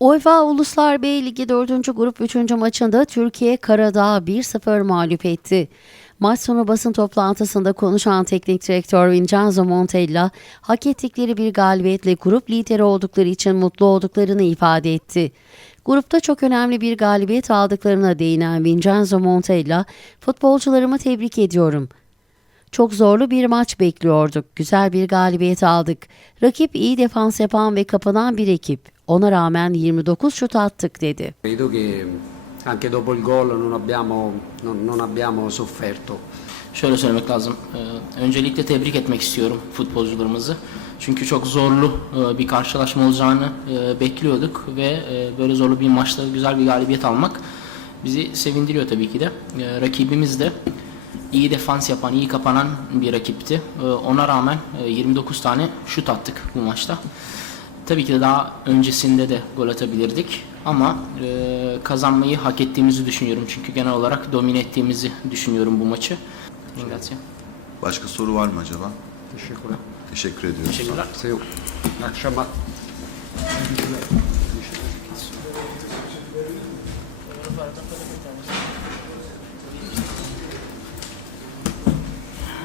UEFA Uluslar B Ligi 4. grup 3. maçında Türkiye Karadağ 1-0 mağlup etti. Maç sonu basın toplantısında konuşan teknik direktör Vincenzo Montella, hak ettikleri bir galibiyetle grup lideri oldukları için mutlu olduklarını ifade etti. Grupta çok önemli bir galibiyet aldıklarına değinen Vincenzo Montella, futbolcularımı tebrik ediyorum. Çok zorlu bir maç bekliyorduk. Güzel bir galibiyet aldık. Rakip iyi defans yapan ve kapanan bir ekip. Ona rağmen 29 şut attık dedi. Credo che anche dopo il gol non abbiamo, non, non abbiamo sofferto. Şöyle söylemek lazım. Ee, öncelikle tebrik etmek istiyorum futbolcularımızı. Çünkü çok zorlu e, bir karşılaşma olacağını e, bekliyorduk ve e, böyle zorlu bir maçta güzel bir galibiyet almak bizi sevindiriyor tabii ki de. Rakibimiz de iyi defans yapan, iyi kapanan bir rakipti. Ona rağmen e, 29 tane şut attık bu maçta. Tabii ki de daha öncesinde de gol atabilirdik ama e, kazanmayı hak ettiğimizi düşünüyorum. Çünkü genel olarak domine ettiğimizi düşünüyorum bu maçı. Ringrazio. Başka soru var mı acaba? Teşekkürler. Teşekkür ediyoruz. Teşekkürler. Se lasciamo